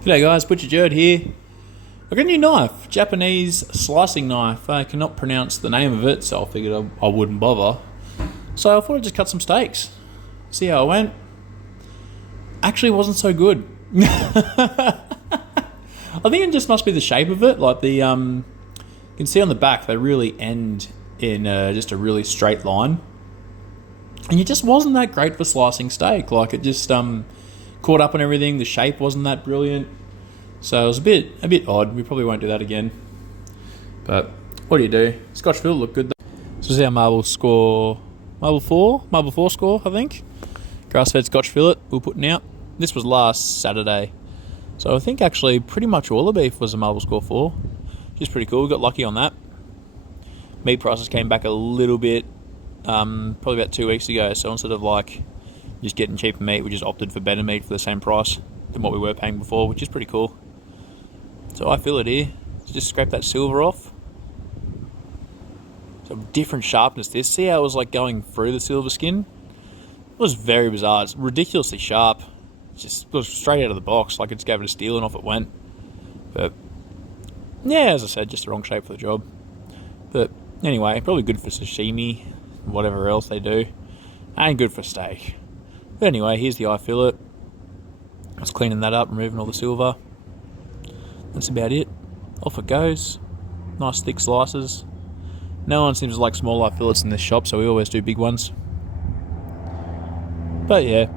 G'day guys, Butcher Jared here. I got a new knife, Japanese slicing knife. I cannot pronounce the name of it, so I figured I wouldn't bother. So I thought I'd just cut some steaks, see how it went. Actually, it wasn't so good. I think it just must be the shape of it. Like you can see on the back, they really end in just a really straight line, and it just wasn't that great for slicing steak. Like it just caught up on everything. The shape wasn't that brilliant, so it was a bit odd. We probably won't do that again. But what do you do? Scotch fillet looked good though. This is our marble four score, I think. Grass-fed Scotch fillet we're putting out. This was last Saturday, so I think actually pretty much all the beef was a marble score 4, which is pretty cool. We got lucky on that. Meat prices came back a little bit, probably about 2 weeks ago. So instead of like just getting cheaper meat, we just opted for better meat for the same price than what we were paying before, which is pretty cool. So I feel it here. Just scrape that silver off. So different sharpness this. See how it was like going through the silver skin? It was very bizarre. It's ridiculously sharp. Just was straight out of the box. Like it just gave it a steel and off it went. But yeah, as I said, just the wrong shape for the job. But anyway, probably good for sashimi, whatever else they do. And good for steak. But anyway, here's the eye fillet. I was cleaning that up, removing all the silver. That's about it. Off it goes. Nice thick slices. No one seems to like small eye fillets in this shop, so we always do big ones. But yeah.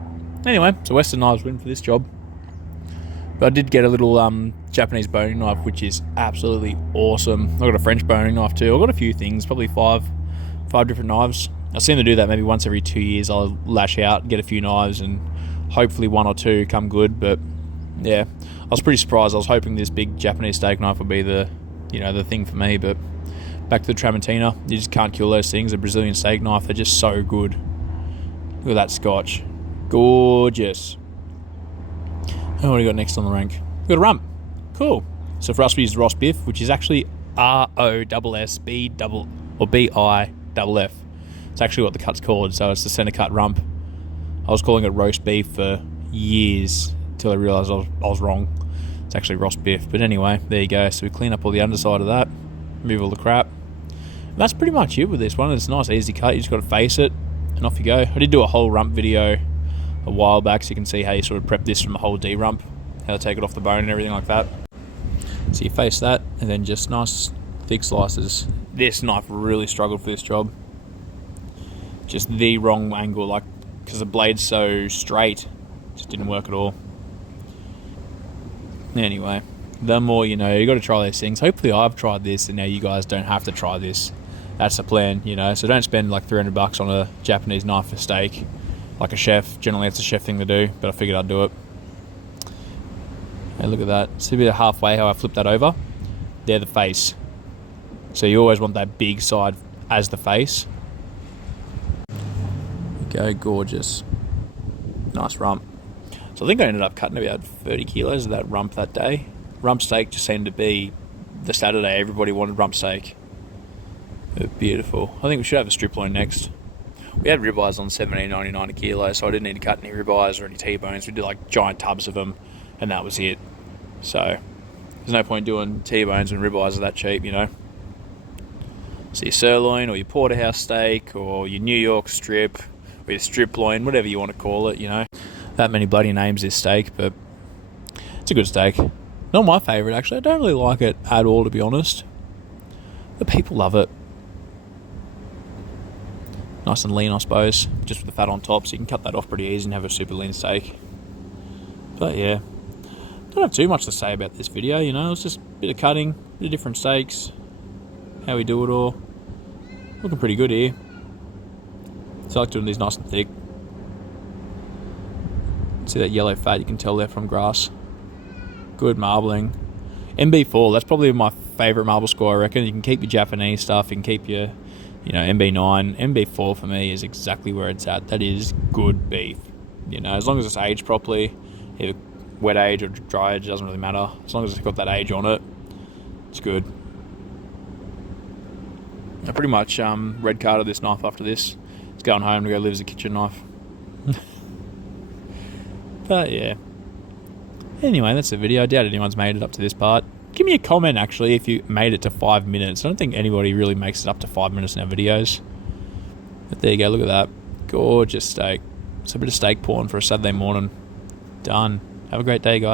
Anyway, so Western knives win for this job. But I did get a little Japanese boning knife, which is absolutely awesome. I got a French boning knife too. I got a few things, probably five different knives. I seem to do that maybe once every 2 years. I'll lash out, get a few knives, and hopefully 1 or 2 come good. But yeah, I was pretty surprised. I was hoping this big Japanese steak knife would be the thing for me. But back to the Tramontina, you just can't kill those things. A Brazilian steak knife, they're just so good. Look at that Scotch, gorgeous. And what do we got next on the rank? We got a rump. Cool. So for us, we use roast beef, which is actually ROSSB-I-F-F. It's actually what the cut's called, so it's the centre cut rump. I was calling it roast beef for years until I realised I was wrong. It's actually roast beef. But anyway, there you go. So we clean up all the underside of that, remove all the crap. And that's pretty much it with this one. It's a nice easy cut. You just got to face it and off you go. I did do a whole rump video a while back, so you can see how you sort of prep this from a whole D-rump, how to take it off the bone and everything like that. So you face that and then just nice thick slices. This knife really struggled for this job. Just the wrong angle, like because the blade's so straight, just didn't work at all. Anyway, the more you know, you got to try these things. Hopefully I've tried this and now you guys don't have to try this. That's the plan, so don't spend like $300 on a Japanese knife for steak like a chef. Generally it's a chef thing to do, but I figured I'd do it. Hey, look at that. See a bit of halfway how I flipped that over? They're the face. So you always want that big side as the face. Go, gorgeous. Nice rump. So I think I ended up cutting about 30 kilos of that rump that day. Rump steak just seemed to be the Saturday. Everybody wanted rump steak. They're beautiful. I think we should have a strip loin next. We had ribeyes on $17.99 a kilo, so I didn't need to cut any ribeyes or any T-bones. We did like giant tubs of them, and that was it. So there's no point doing T-bones when ribeyes are that cheap, So your sirloin or your porterhouse steak or your New York strip or your strip loin, whatever you want to call it, That many bloody names, this steak, but it's a good steak. Not my favourite, actually. I don't really like it at all, to be honest. The people love it. Nice and lean, I suppose, just with the fat on top, so you can cut that off pretty easy and have a super lean steak. But yeah, don't have too much to say about this video, It's just a bit of cutting, a bit of different steaks, how we do it all. Looking pretty good here. So I like doing these nice and thick. See that yellow fat, you can tell they're from grass. Good marbling. MB4, that's probably my favourite marble score, I reckon. You can keep your Japanese stuff, you can keep your MB9. MB4 for me is exactly where it's at. That is good beef. As long as it's aged properly, either wet age or dry age, doesn't really matter. As long as it's got that age on it, it's good. I pretty much red carded this knife after this. It's going home to go live as a kitchen knife. But yeah. Anyway, that's the video. I doubt anyone's made it up to this part. Give me a comment, actually, if you made it to 5 minutes. I don't think anybody really makes it up to 5 minutes in our videos. But there you go, look at that. Gorgeous steak. It's a bit of steak porn for a Saturday morning. Done. Have a great day, guys.